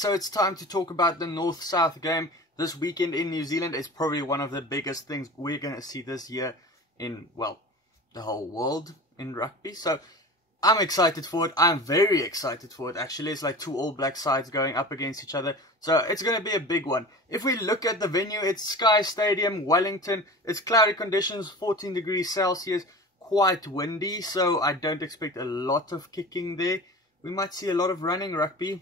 So it's time to talk about the North-South game this weekend in New Zealand. It's probably one of the biggest things we're going to see this year in, well, the whole world in rugby. So I'm excited for it. I'm very excited for it, actually. It's like two All Black sides going up against each other. So it's going to be a big one. If we look at the venue, it's Sky Stadium, Wellington. It's cloudy conditions, 14 degrees Celsius, quite windy. So I don't expect a lot of kicking there. We might see a lot of running rugby.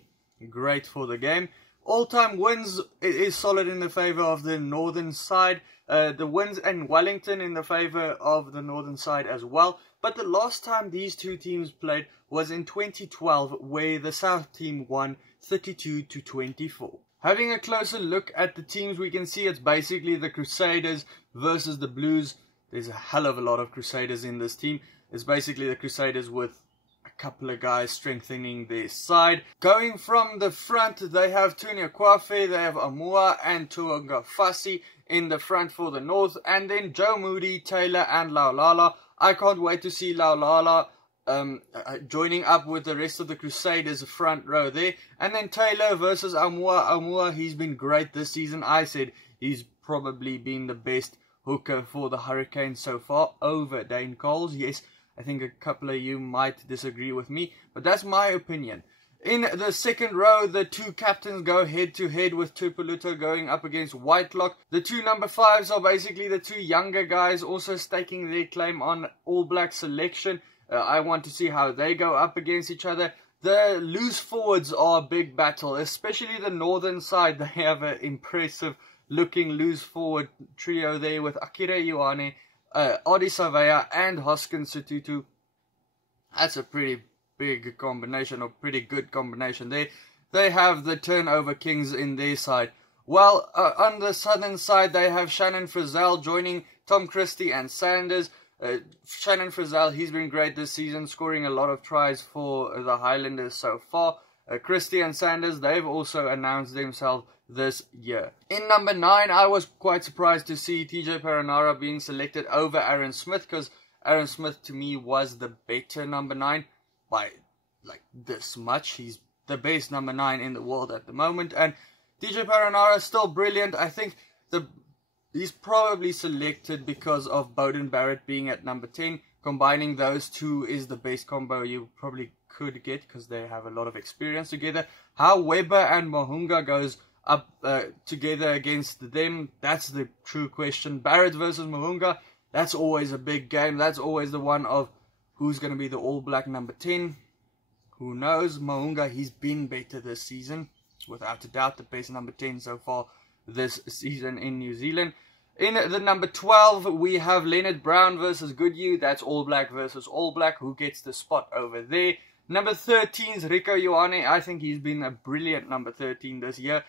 Great for the game. All-time wins is solid in the favour of the northern side. The wins in Wellington in the favour of the northern side as well. But the last time these two teams played was in 2012, where the South team won 32-24. Having a closer look at the teams, we can see it's basically the Crusaders versus the Blues. There's a hell of a lot of Crusaders in this team. It's basically the Crusaders with couple of guys strengthening their side. Going from the front, they have Tunia Kwafe, they have Amua and Tuanga Fasi in the front for the North, and then Joe Moody, Taylor and Laulala. I can't wait to see Laulala joining up with the rest of the Crusaders front row there. And then Taylor versus Amua. Amua, he's been great this season. I said he's probably been the best hooker for the Hurricanes so far over Dane Coles. Yes, I think a couple of you might disagree with me, but that's my opinion. In the second row, the two captains go head-to-head with Tupoluto going up against Whitelock. The two number 5s are basically the two younger guys also staking their claim on All Black selection. I want to see how they go up against each other. The loose forwards are a big battle, especially the northern side. They have an impressive looking loose forward trio there with Akira Ioane, Adi Savea and Hoskins Sututu. That's a pretty big combination, or pretty good combination there. They have the turnover kings in their side. Well, on the southern side, they have Shannon Frizzell joining Tom Christie and Sanders. Shannon Frizzell, he's been great this season, scoring a lot of tries for the Highlanders so far. Christie and Sanders, they've also announced themselves this year. In number 9, I was quite surprised to see TJ Perenara being selected over Aaron Smith, because Aaron Smith to me was the better number 9 by like this much. He's the best number 9 in the world at the moment, and TJ Perenara is still brilliant. I think he's probably selected because of Bowden Barrett being at number 10. Combining those two is the best combo you probably could get, because they have a lot of experience together. How Weber and Mahunga goes up together against them, that's the true question. Barrett versus Mahunga, that's always a big game. That's always the one of who's going to be the All Black number 10. Who knows? Mahunga, he's been better this season. Without a doubt, the best number 10 so far this season in New Zealand. In the number 12, we have Leonard Brown versus Goodhue. That's All Black versus All Black. Who gets the spot over there? Number 13 is Rico Ioane. I think he's been a brilliant number 13 this year.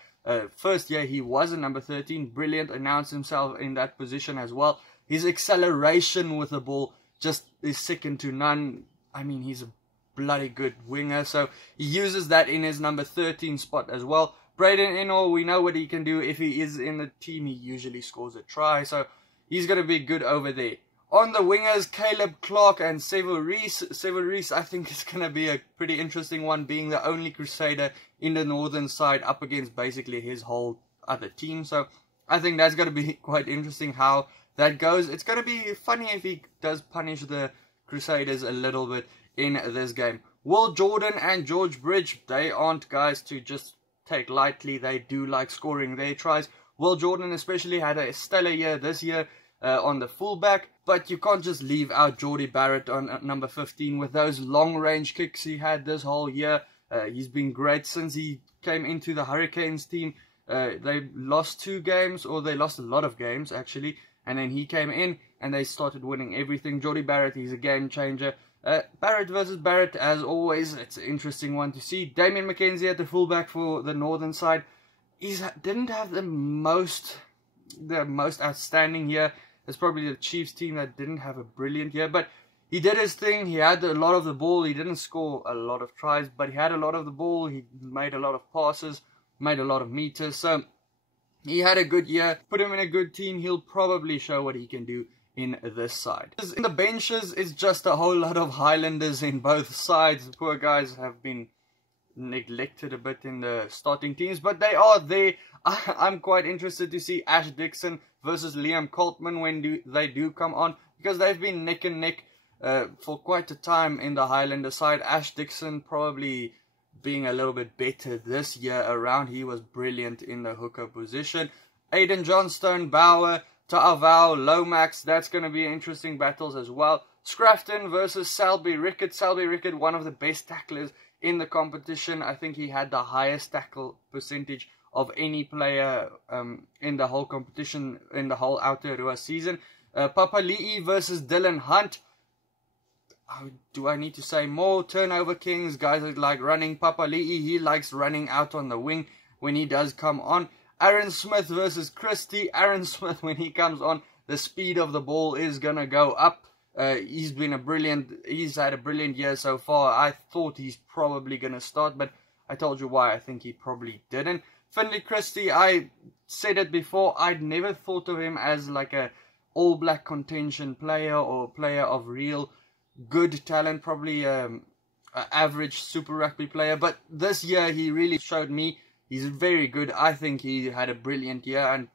First year he was a number 13. Brilliant. Announced himself in that position as well. His acceleration with the ball just is second to none. I mean, he's a bloody good winger. So he uses that in his number 13 spot as well. Braden Ennor, we know what he can do. If he is in the team, he usually scores a try. So he's going to be good over there. On the wingers, Caleb Clark and Seville Reese. Seville Reese, I think, is going to be a pretty interesting one, being the only Crusader in the northern side up against basically his whole other team. So I think that's going to be quite interesting how that goes. It's going to be funny if he does punish the Crusaders a little bit in this game. Will Jordan and George Bridge, they aren't guys to just take lightly. They do like scoring their tries. Will Jordan especially had a stellar year this year on the fullback, but you can't just leave out Geordie Barrett on number 15 with those long range kicks he had this whole year. He's been great since he came into the Hurricanes team. They lost 2 games, or they lost a lot of games actually, and then he came in and they started winning everything. Geordie Barrett, he's a game changer. Barrett versus Barrett, as always, it's an interesting one to see. Damien McKenzie at the fullback for the northern side. He didn't have the most outstanding year. It's probably the Chiefs team that didn't have a brilliant year, but he did his thing. He had a lot of the ball. He didn't score a lot of tries, but he had a lot of the ball. He made a lot of passes, made a lot of meters. So he had a good year. Put him in a good team, he'll probably show what he can do in this side. In the benches, it's just a whole lot of Highlanders in both sides. The poor guys have been neglected a bit in the starting teams, but they are there. I'm quite interested to see Ash Dixon versus Liam Coltman when they do come on, because they've been neck and neck for quite a time in the Highlander side. Ash Dixon probably being a little bit better this year around. He was brilliant in the hooker position. Aiden Johnstone, Bauer, Ta'avao, Lomax, that's going to be interesting battles as well. Scrafton versus Selby Rickett. Selby Rickett, one of the best tacklers in the competition. I think he had the highest tackle percentage of any player in the whole competition, in the whole Aotearoa season. Papali'i versus Dylan Hunt. Do I need to say more? Turnover kings, guys that like running. Papali'i, he likes running out on the wing when he does come on. Aaron Smith versus Christie. Aaron Smith, when he comes on, the speed of the ball is going to go up. He's had a brilliant year so far. I thought he's probably going to start, but I told you why I think he probably didn't. Finley Christie, I said it before, I'd never thought of him as like a All Black contention player or player of real good talent, probably an average Super Rugby player, but this year he really showed me he's very good. I think he had a brilliant year, and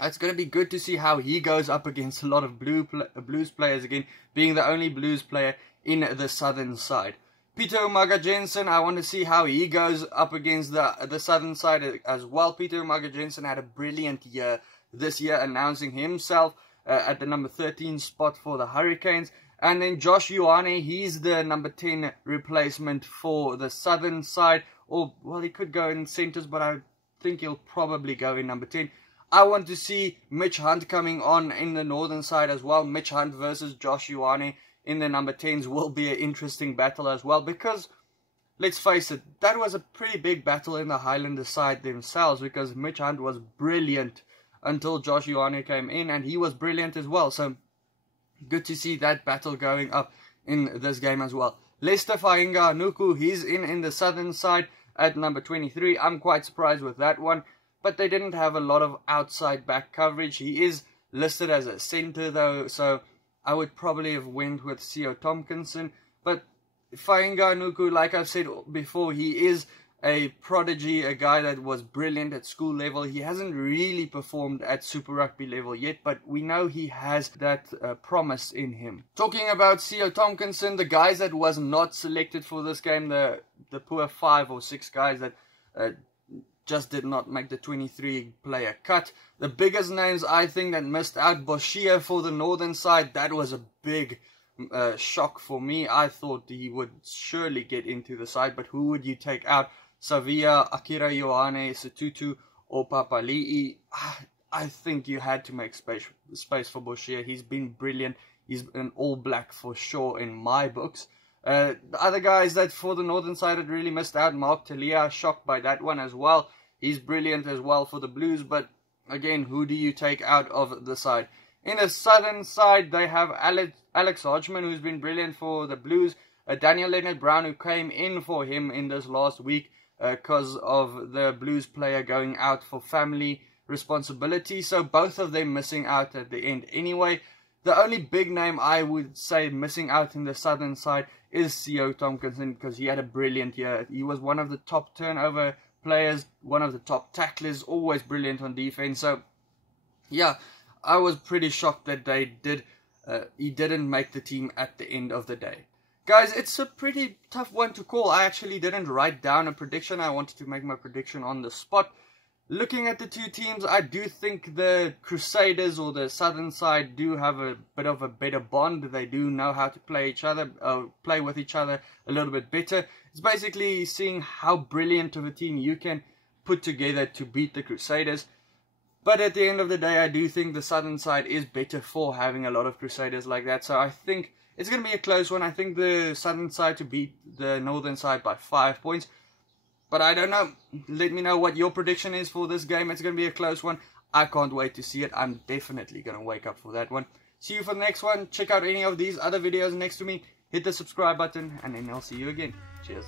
it's going to be good to see how he goes up against a lot of Blues players again, being the only Blues player in the southern side. Peter Umaga Jensen, I want to see how he goes up against the southern side as well. Peter Umaga Jensen had a brilliant year this year, announcing himself at the number 13 spot for the Hurricanes. And then Josh Ioane, he's the number 10 replacement for the southern side. Or, well, he could go in centres, but I think he'll probably go in number 10. I want to see Mitch Hunt coming on in the northern side as well. Mitch Hunt versus Josh Ioane in the number 10s will be an interesting battle as well, because, let's face it, that was a pretty big battle in the Highlander side themselves, because Mitch Hunt was brilliant until Josh Ioane came in, and he was brilliant as well. So, good to see that battle going up in this game as well. Lester Fainga-Anuku, he's in the southern side at number 23. I'm quite surprised with that one, but they didn't have a lot of outside back coverage. He is listed as a centre though, so I would probably have went with Theo Tompkinson. But Fainga-Anuku, like I've said before, he is a prodigy, a guy that was brilliant at school level. He hasn't really performed at Super Rugby level yet, but we know he has that promise in him. Talking about Theo Tompkinson, the guys that was not selected for this game, the poor 5 or 6 guys that just did not make the 23 player cut. The biggest names I think that missed out, Boshia for the northern side, that was a big shock for me. I thought he would surely get into the side, but who would you take out? Savia, Akira Ioane, Setutu, or Papali'i? I think you had to make space for Boshia. He's been brilliant. He's an All Black for sure in my books. The other guys that for the northern side had really missed out, Mark Talia, shocked by that one as well. He's brilliant as well for the Blues, but again, who do you take out of the side? In the southern side, they have Alex Hodgman, who's been brilliant for the Blues. Daniel Leonard-Brown, who came in for him in this last week because of the Blues player going out for family responsibility. So both of them missing out at the end anyway. The only big name I would say missing out in the southern side is Theo Tompkinson, because he had a brilliant year. He was one of the top turnover players, one of the top tacklers, always brilliant on defense. So, yeah, I was pretty shocked that he didn't make the team at the end of the day. Guys, it's a pretty tough one to call. I actually didn't write down a prediction. I wanted to make my prediction on the spot. Looking at the two teams, I do think the Crusaders or the southern side do have a bit of a better bond. They do know how to play with each other a little bit better. It's basically seeing how brilliant of a team you can put together to beat the Crusaders. But at the end of the day, I do think the southern side is better for having a lot of Crusaders like that. So I think it's going to be a close one. I think the southern side to beat the northern side by 5 points. But I don't know. Let me know what your prediction is for this game. It's going to be a close one. I can't wait to see it. I'm definitely going to wake up for that one. See you for the next one. Check out any of these other videos next to me. Hit the subscribe button. And then I'll see you again. Cheers.